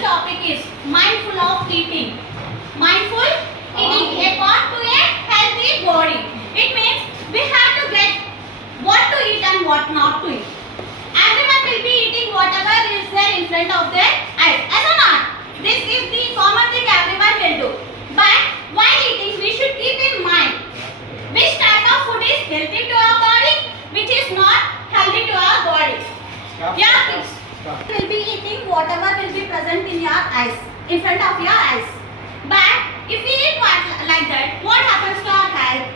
topic is mindful of eating. Mindful eating, a path to a healthy body. It means we have to get what to eat and what not to eat. Everyone will be eating whatever is there in front of their eyes. As or not, this is the common thing everyone will do. But while eating, we should keep in mind which type of food is healthy to our body, which is not healthy to our body. Your kids will be eating whatever will be present in your eyes, in front of your eyes. But if we eat like that, what happens to our health?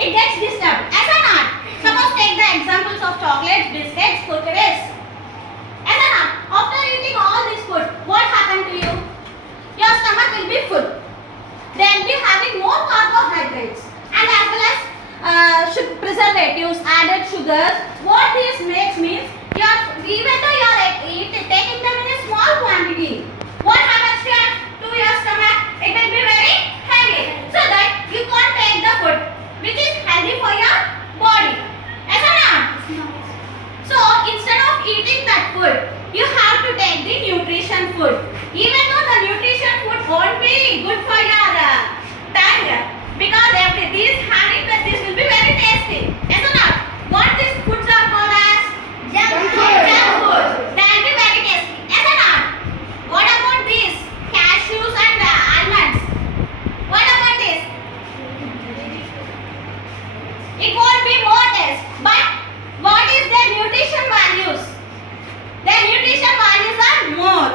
It gets disturbed. As or not? Suppose take the examples of chocolates, biscuits, kurkures. As or not? After eating all this food, what happened to you? Your stomach will be full. They will be having more carbohydrates and as well as preservatives, added sugars. What this makes means even though you are taking them in a small quantity, what happens to your stomach? It will be very heavy, so that you can't take the food which is healthy for your body. Yes or not? So instead of eating that food, you have to take the nutrition food. Even though the nutrition food won't be good for your tongue, because this will be very tasty. Yes or not? What these foods are called as? Junk food. They will be very tasty. Yes or not? What about these? Cashews and almonds. What about this? It won't be more taste. But what is their nutrition values? Their nutrition values are more.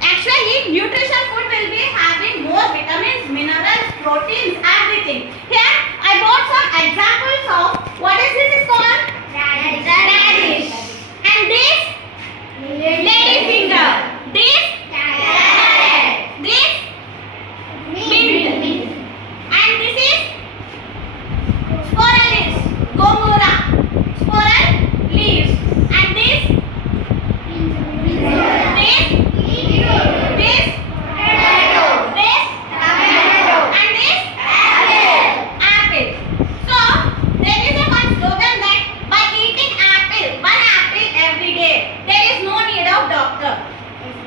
Actually, nutrition food will be having more vitamins, minerals, proteins, everything. Here, I brought some examples of what is this is called? Radish. And this? Ladyfinger. This? Carrot. This? Mint. And this is? Sporel gomura. Sporel leaves. And this? This? This? Potato. This? Tomato. And this? Apple. So, there is a one slogan that by eating one apple every day, there is no need of doctor.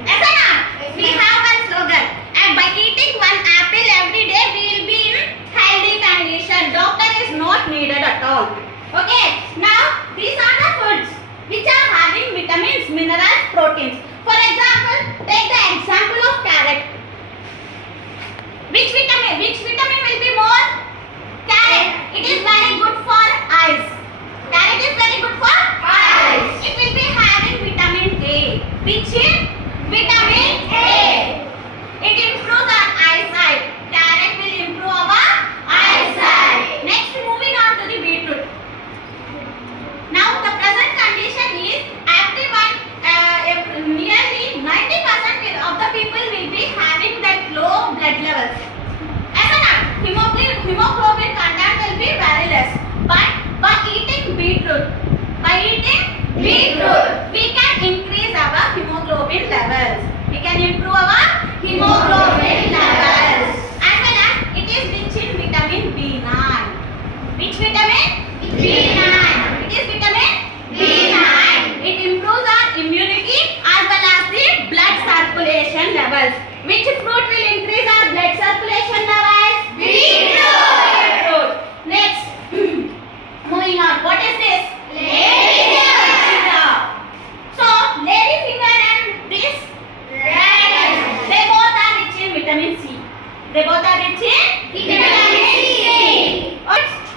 Yes or not? We have one slogan. And by eating one apple every day, we will be in healthy condition. Doctor is not needed at all. Okay. Now, these are the foods which are having vitamins, minerals, proteins. For example, take the example of carrot. Which vitamin will be more? Carrot. It is very good for eyes. Carrot is very good for eyes. It will be having vitamin A. Which is vitamin A. It improves our eyesight. Carrot will improve our eyesight. Next, moving on to the beetroot. Now, the present condition is nearly 90% of the people will be having that low blood levels. As an hemoglobin content will be very less. But by eating beetroot, we can increase our hemoglobin levels. We can improve our hemoglobin levels. As well as it is rich in vitamin B9. Which vitamin? B9. It is vitamin B9. It improves our immunity as well as the blood circulation levels. Which fruit will increase our blood circulation levels? Beetroot. Next, moving on. What is this? Ladyfinger. So, ladyfinger and this radish, they both are rich in vitamin C.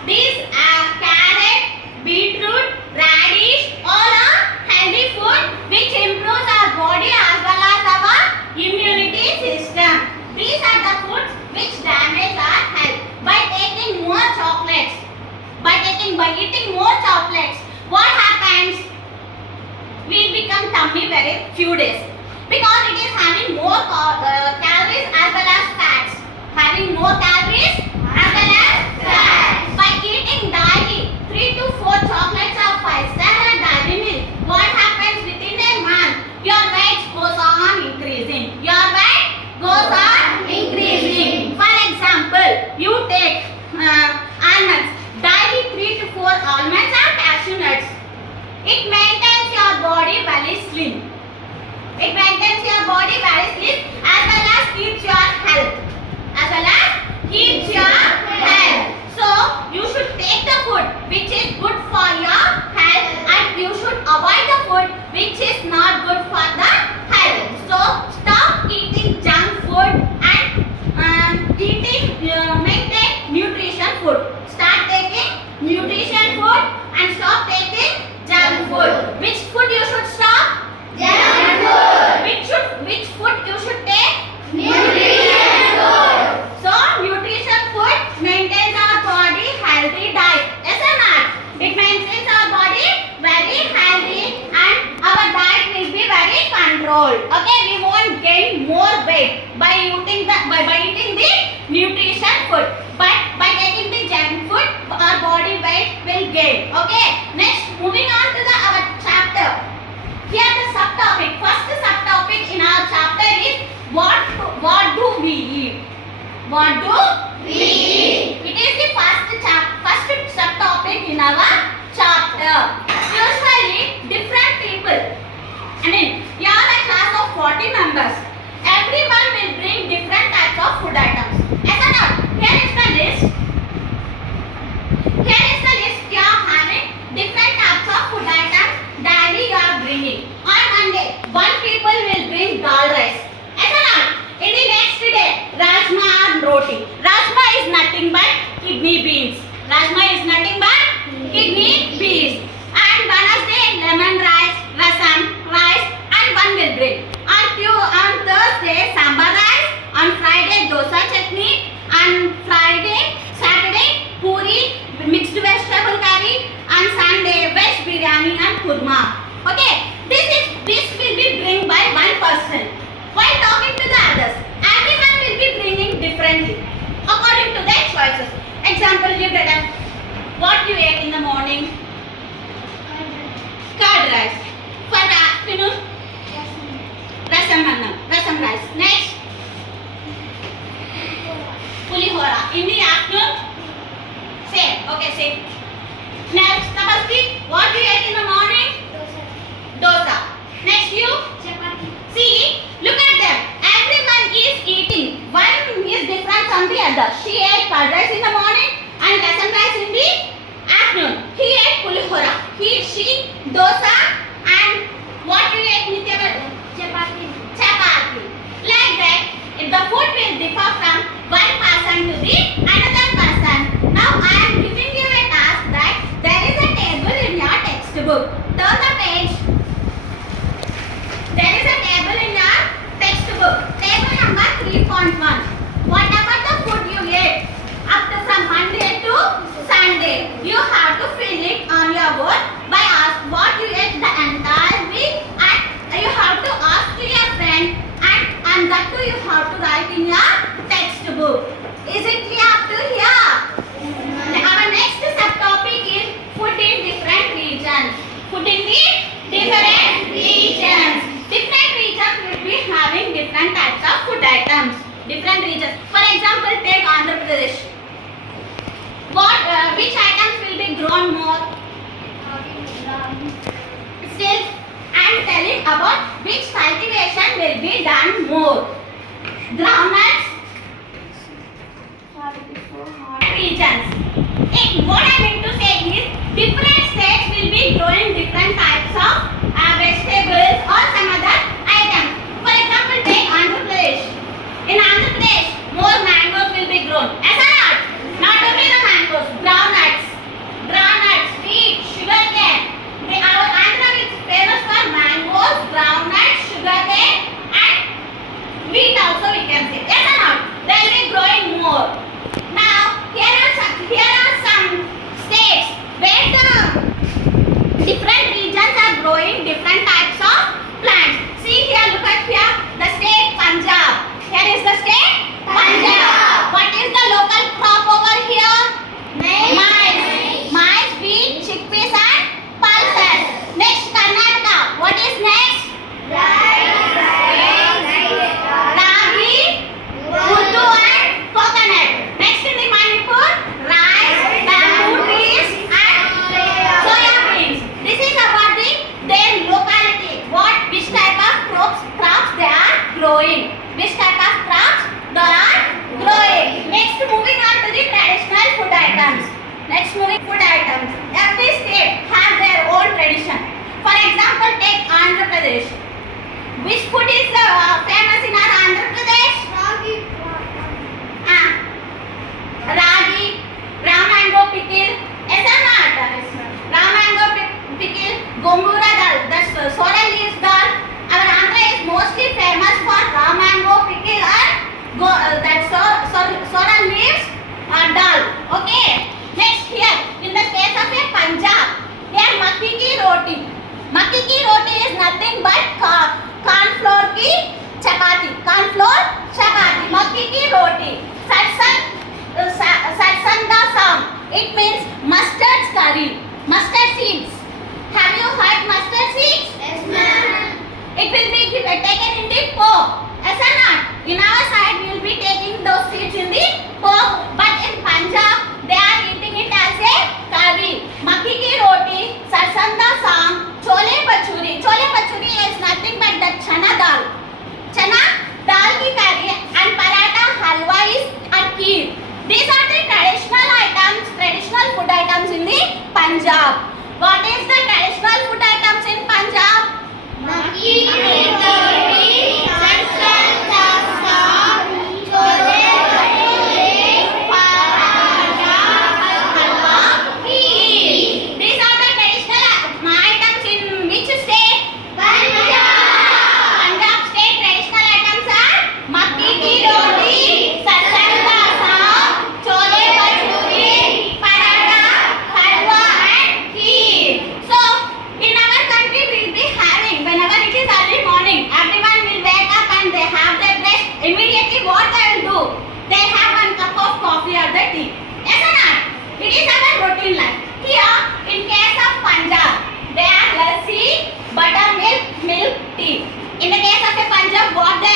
These are carrot, beetroot, radish, all are healthy food which improves our body as well as our immunity system. These are the foods which damage our health. By eating more chocolates, what happens? We become tummy very few days because it is having more calories as well as fats. By eating daily 3 to 4 chocolates or 5-star or dairy milk, what happens within a month? Your weight goes on increasing. For example, you take almonds. Daily 3 to 4 almonds or cashew nuts. It maintains your body very slim. It maintains keeps your body very fit as well as keeps your health. As well as keeps your health. So you should take the food which is good for your health and you should avoid the food which is not good for the health. So stop eating junk food and maintain nutrition food. Start taking nutrition food and stop taking junk food. Which food you should stop? Junk food. Which food you should take? Nutrition food. So nutrition food maintains our body healthy diet. Yes or not? It maintains our body very healthy and our diet will be very controlled. Okay, we won't gain more weight by eating the nutrition food. But by taking the junk food, our body weight will gain. Okay. Next, moving on to our chapter. Here the subtopic. First subtopic in our chapter is what do we eat? What do we eat? It is the first subtopic in our chapter. Usually different people. I mean, we are a class of 40 members. Everyone will bring different types of food items. As a note, here is the list. Here is the list. You are having different types of food items daily you are bringing. On Monday, one people will bring dal rice. As a note, in the next day, rajma and roti. Rajma is nothing but kidney beans. Rajma is nothing but kidney beans. And Wednesday, lemon rice, rasam, rice, and one will bring. On Thursday, sambar rice. On Friday, dosa chutney. On Saturday, puri, mixed vegetable curry. On Sunday, veg biryani and kurma. Okay, this will be bring by one person. While talking to the others, everyone will be bringing differently according to their choices. Example, you get what you ate in the morning. Curd rice. For the afternoon, rasam rice. Next, pulihora. In the afternoon, same. Okay, same. Next, Tapasri, what you ate in the morning? Dosa. Next, you? Chapati. See, look at them. Everyone is eating. One is different from the other. She ate curd rice in the morning and rasam rice in the afternoon. He ate pulihora. She dosa and what you ate, Nitya? Chapati. Like that, if the food will differ from one person to the another person. Now I am giving you a task that there is a table in your textbook. Turn the page. There is a table in your textbook. Table number 3.1. Whatever the food you ate up to from Monday to Sunday, you have to fill it on your board by ask what you ate the entire week and you have to ask to your friend and that too you have to write in your textbook. Is it clear up to here? Our next subtopic is food in different regions. Food in the different regions. Different regions will be having different types of food items. Different regions. For example, take Andhra Pradesh. Which items will be grown more? Still, I am telling about which cultivation will be done more. Groundnuts. Regions. What I mean to say is different states will be growing different types of vegetables or some other items. For example, take Andhra Pradesh. In Andhra Pradesh, more mangoes will be grown. As a not only the mangoes, groundnuts, wheat, sugarcane. Our Andhra is famous for mangoes, groundnuts, sugarcane, and wheat also we can say. Yes or not? They will be growing more. Now, here are some states where the different regions are growing different types of plants. See, growing. Which type of crops? They are growing. Next, moving on to the traditional food items. Every state has their own tradition. For example, take Andhra Pradesh. Which food is famous in our Andhra Pradesh? Ragi, brown mango pickle. Is that not? Brown mango pickle, gongura dal, that's sorrel leaves dal. Our Andhra is mostly famous for raw mango pickle and that sorrel leaves dal. Okay. Next here, in the case of a Punjab, here makki ki roti. Makki ki roti is nothing but corn flour ki chapati. Makki ki roti. Sarsanda sam. It means mustard curry. Mustard seeds. Have you heard mustard seeds? Yes, ma'am. It will be taken in the pork. Yes or not? In our side, we will be taking those seeds in the pork. But in Punjab, they are eating it as a curry. Makki ki roti, sarsanda sam, chole bachuri. Chole bachuri is nothing but the chana dal. Chana dal ki curry and paratha halwa is a kheer. These are the traditional food items in the Punjab. What is the traditional food items in Punjab? Makki ki roti, sarsanda sam, chole bhature, paratha, halwa, kheer. These are the traditional items in which state? Punjab. Punjab state traditional items are makki ki roti, sarsanda sam, chole bhature, paratha, halwa and kheer. So in our country we will be having, whenever it is early morning, everyone will wake up and they have their breakfast. Immediately what they will do? They have one cup of coffee or the tea. Yes or not? It is our routine life. Here, in case of Punjab, they have lassi, buttermilk, milk tea. In the case of a Punjab, what they